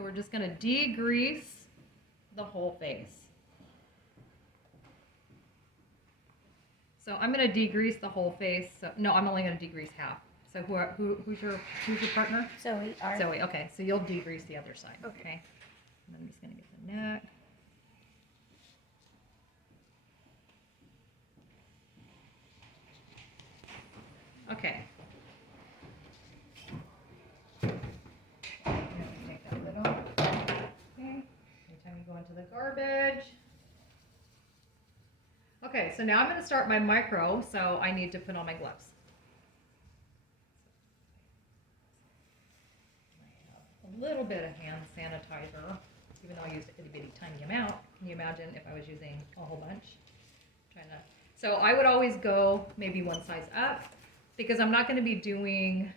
So we're just going to degrease the whole face. So I'm going to degrease the whole face. So no, I'm only going to degrease half. So who's your partner? Zoe. Zoe. Okay, so you'll degrease the other side. Okay. And I'm just going to get the neck. Okay. Take that lid off. Okay. Anytime you go into the garbage. Okay, so now I'm going to start my micro, so I need to put on my gloves. I have a little bit of hand sanitizer, even though I used a itty bitty tiny amount. Can you imagine if I was using a whole bunch? So I would always go maybe one size up, because I'm not going to be doing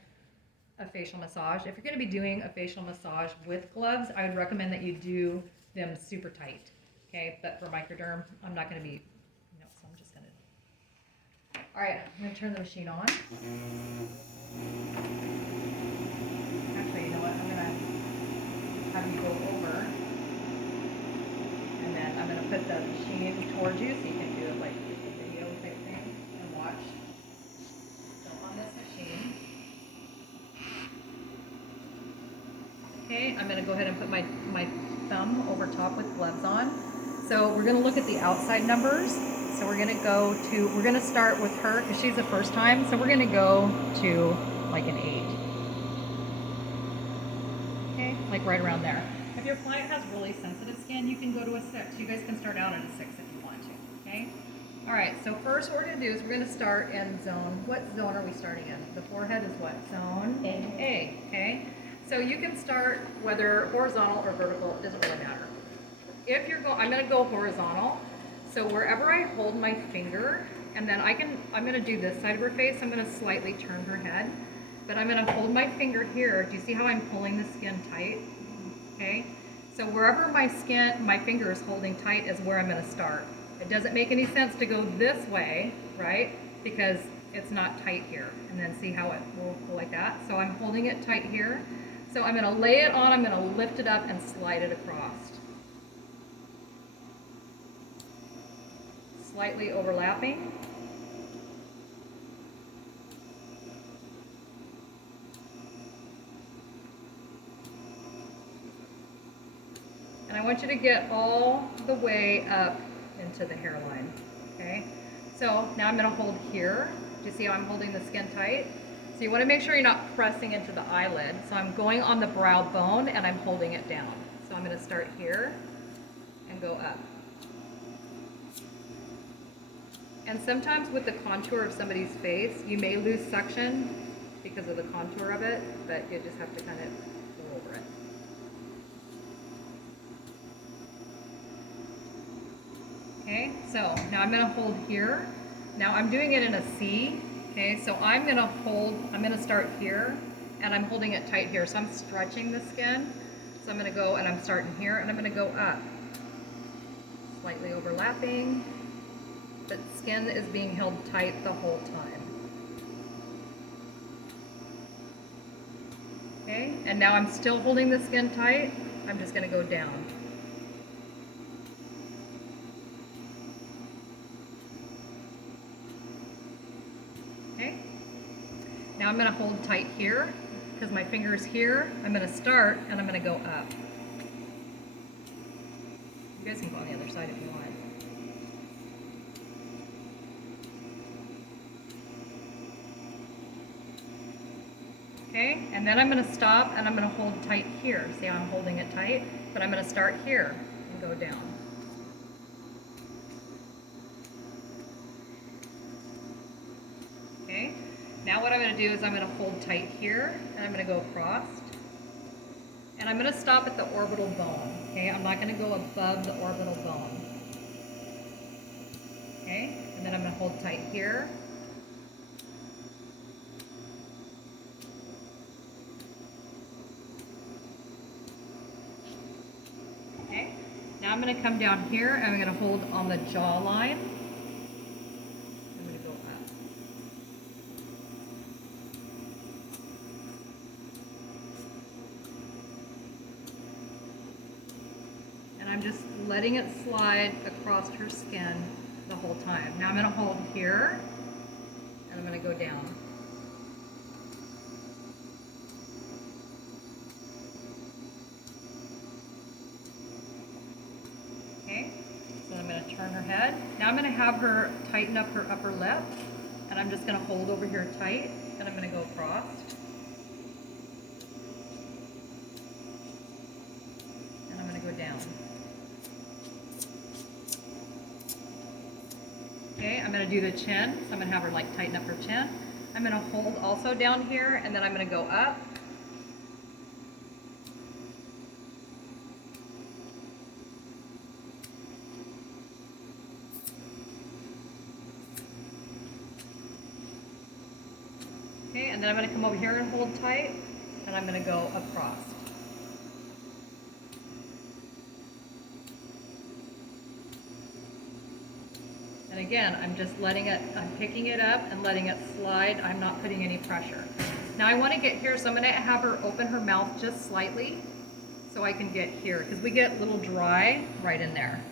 a facial massage. If you're going to be doing a facial massage with gloves, I would recommend that you do them super tight. Okay, but for microderm, I'm not going to be, so I'm just going to. All right, I'm going to turn the machine on. Actually, you know what? I'm going to have you go over, and then I'm going to put the machine towards you so you can do it like a video type thing and watch. So on this machine. Okay, I'm going to go ahead and put my thumb over top with gloves on. So we're going to look at the outside numbers. So we're going to start with her because she's the first time. So we're going to go to like an 8. Okay, like right around there. If your client has really sensitive skin, you can go to a 6. You guys can start out at a 6 if you want to. Okay. All right, so first what we're going to do is we're going to start in zone. What zone are we starting in? The forehead is what? Zone A. Okay. So you can start whether horizontal or vertical, it doesn't really matter. If you're I'm going to go horizontal. So wherever I hold my finger, and then I'm going to do this side of her face. I'm going to slightly turn her head, but I'm going to hold my finger here. Do you see how I'm pulling the skin tight? Okay. So wherever my finger is holding tight is where I'm going to start. It doesn't make any sense to go this way, right? Because it's not tight here. And then see how it will go like that. So I'm holding it tight here. So I'm going to lay it on, I'm going to lift it up and slide it across. Slightly overlapping. And I want you to get all the way up into the hairline, okay? So now I'm going to hold here. Do you see how I'm holding the skin tight? So you want to make sure you're not pressing into the eyelid. So I'm going on the brow bone and I'm holding it down. So I'm going to start here and go up. And sometimes with the contour of somebody's face, you may lose suction because of the contour of it, but you just have to kind of go over it. Okay, so now I'm going to hold here. Now I'm doing it in a C. Okay, so I'm going to start here, and I'm holding it tight here. So I'm stretching the skin. So I'm going to go, and I'm starting here, and I'm going to go up. Slightly overlapping, but skin is being held tight the whole time. Okay, and now I'm still holding the skin tight. I'm just going to go down. Okay, now I'm going to hold tight here because my finger is here. I'm going to start and I'm going to go up. You guys can go on the other side if you want. Okay, and then I'm going to stop and I'm going to hold tight here. See how I'm holding it tight? But I'm going to start here and go down. Okay, now what I'm going to do is I'm going to hold tight here and I'm going to go across. And I'm going to stop at the orbital bone. Okay, I'm not going to go above the orbital bone. Okay, and then I'm going to hold tight here. Okay, now I'm going to come down here and I'm going to hold on the jawline. I'm going to go up. I'm just letting it slide across her skin the whole time. Now I'm going to hold here, and I'm going to go down. Okay, so I'm going to turn her head. Now I'm going to have her tighten up her upper lip, and I'm just going to hold over here tight, and I'm going to go across. And I'm going to go down. Okay, I'm going to do the chin, so I'm going to have her like tighten up her chin. I'm going to hold also down here, and then I'm going to go up. Okay, and then I'm going to come over here and hold tight, and I'm going to go across. And again, I'm just letting it, I'm picking it up and letting it slide. I'm not putting any pressure. Now I want to get here, so I'm going to have her open her mouth just slightly so I can get here, because we get a little dry right in there.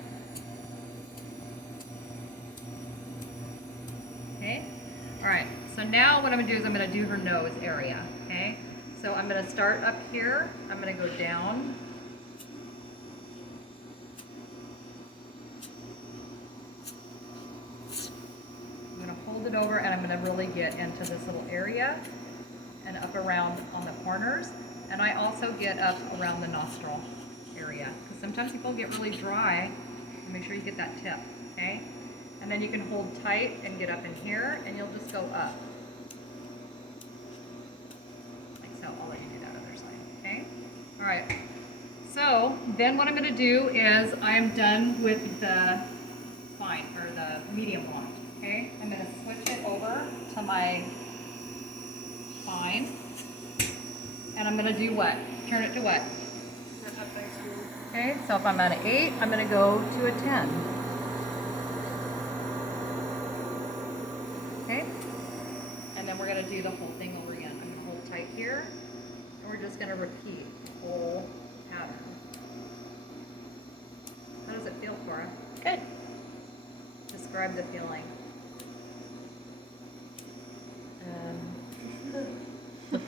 Okay? All right, so now what I'm going to do is I'm going to do her nose area. Okay? So I'm going to start up here. I'm going to go down. Hold it over, and I'm going to really get into this little area and up around on the corners, and I also get up around the nostril area, because sometimes people get really dry. Make sure you get that tip, okay? And then you can hold tight and get up in here, and you'll just go up like so. I'll let you do that other side, okay? All right, so then what I'm going to do is I'm done with the fine, or the medium blonde. Okay, I'm going to switch it over to my fine, and I'm going to do what? Turn it to what? Okay, so if I'm at an 8, I'm going to go to a 10. Okay, and then we're going to do the whole thing over again. I'm going to hold tight here, and we're just going to repeat the whole pattern. How does it feel, Cora? Good. Describe the feeling.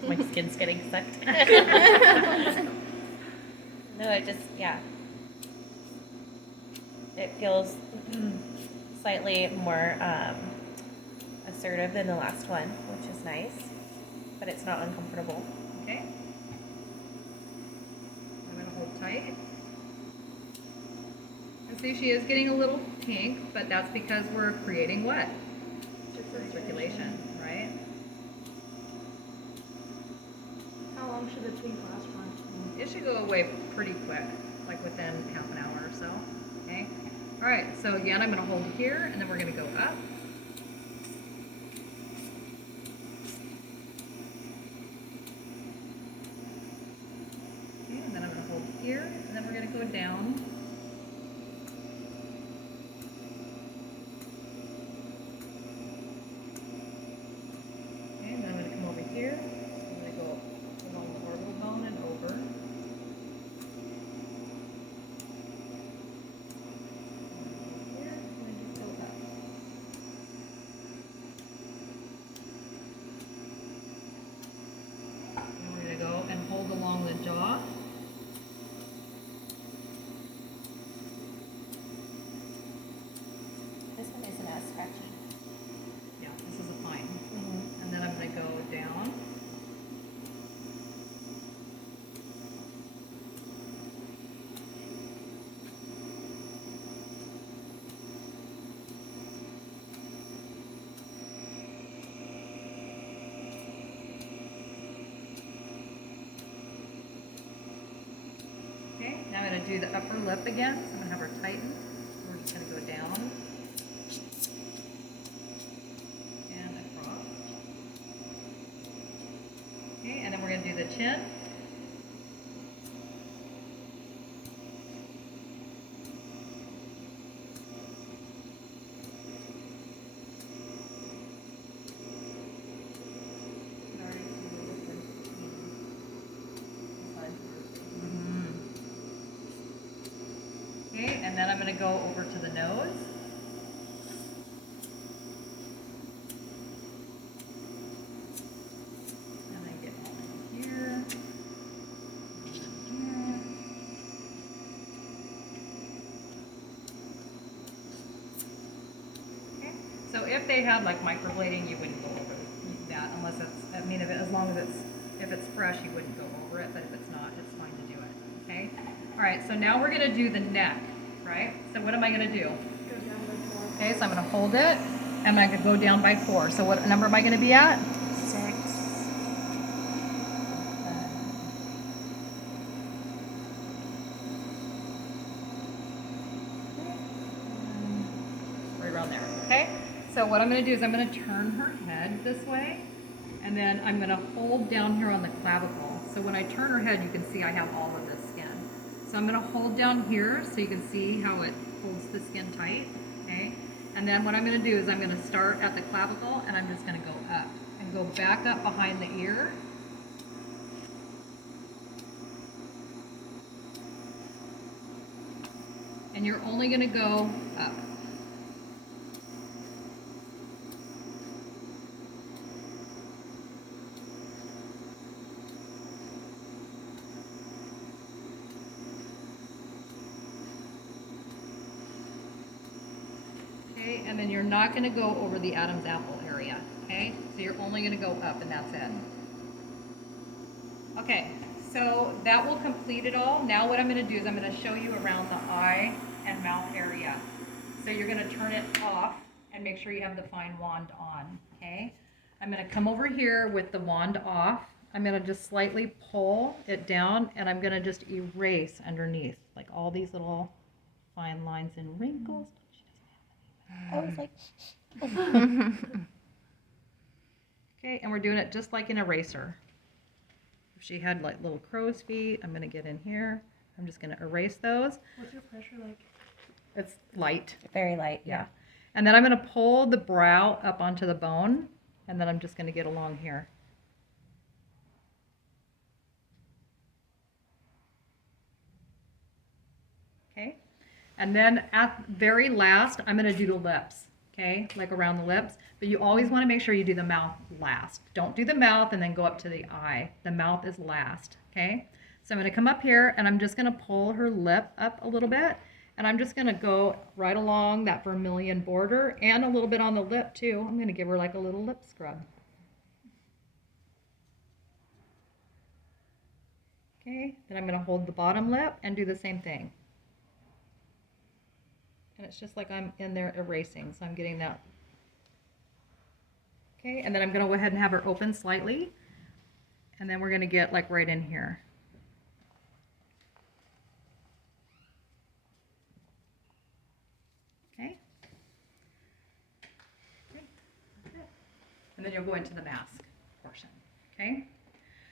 My skin's getting sucked. No, it just, yeah. It feels slightly more assertive than the last one, which is nice, but it's not uncomfortable. Okay. I'm going to hold tight. And see, she is getting a little pink, but that's because we're creating what? Circulation, right? How long should the pink last for? It should go away pretty quick, like within half an hour or so. Okay. All right. So again, I'm going to hold here, and then we're going to go up. Okay, and then I'm going to hold here, and then we're going to go down. Okay, and then I'm going to come over here. I'm going to go along the orbital bone and over. Here, and then just go up. And we're going to go and hold along the jaw. This one isn't as scratchy. Yeah, this is a fine. And then I'm going to go down. Okay, now I'm going to do the upper lip again. So I'm going to have her tighten. We're just going to go down and across. Okay, and then we're going to do the chin. And then I'm going to go over to the nose. And then get all in here. Here. Okay. So if they had like microblading, you wouldn't go over that unless it's, I mean, as long as if it's fresh, you wouldn't go over it, but if it's not, it's fine to do it, okay? All right, so now we're gonna do the neck, right? So what am I gonna do? Go down by 4. Okay, so I'm gonna hold it, and I'm gonna go down by 4. So what number am I gonna be at? 6. Right around there, okay? So what I'm gonna do is I'm gonna turn her head this way, and then I'm gonna hold down here on the clavicle. So when I turn her head, you can see I have all of this skin. So I'm gonna hold down here so you can see how it holds the skin tight, okay? And then what I'm gonna do is I'm gonna start at the clavicle, and I'm just gonna go up and go back up behind the ear. And you're only gonna go up. Okay, and then you're not going to go over the Adam's apple area, okay? So you're only going to go up, and that's it. Okay, so that will complete it all. Now what I'm going to do is I'm going to show you around the eye and mouth area. So you're going to turn it off and make sure you have the fine wand on, okay? I'm going to come over here with the wand off. I'm going to just slightly pull it down, and I'm going to just erase underneath, like all these little fine lines and wrinkles. I was like, Okay, and we're doing it just like an eraser. If she had like little crow's feet, I'm gonna get in here. I'm just gonna erase those. What's your pressure like? It's light. very light, yeah. And then I'm gonna pull the brow up onto the bone, and then I'm just gonna get along here. Okay, and then at very last, I'm gonna do the lips, okay, like around the lips, but you always wanna make sure you do the mouth last. Don't do the mouth and then go up to the eye. The mouth is last, okay? So I'm gonna come up here, and I'm just gonna pull her lip up a little bit, and I'm just gonna go right along that vermilion border and a little bit on the lip too. I'm gonna give her like a little lip scrub. Okay, then I'm gonna hold the bottom lip and do the same thing. And it's just like I'm in there erasing, so I'm getting that. Okay, and then I'm gonna go ahead and have her open slightly, and then we're gonna get like right in here. Okay. Okay. And then you'll go into the mask portion, okay?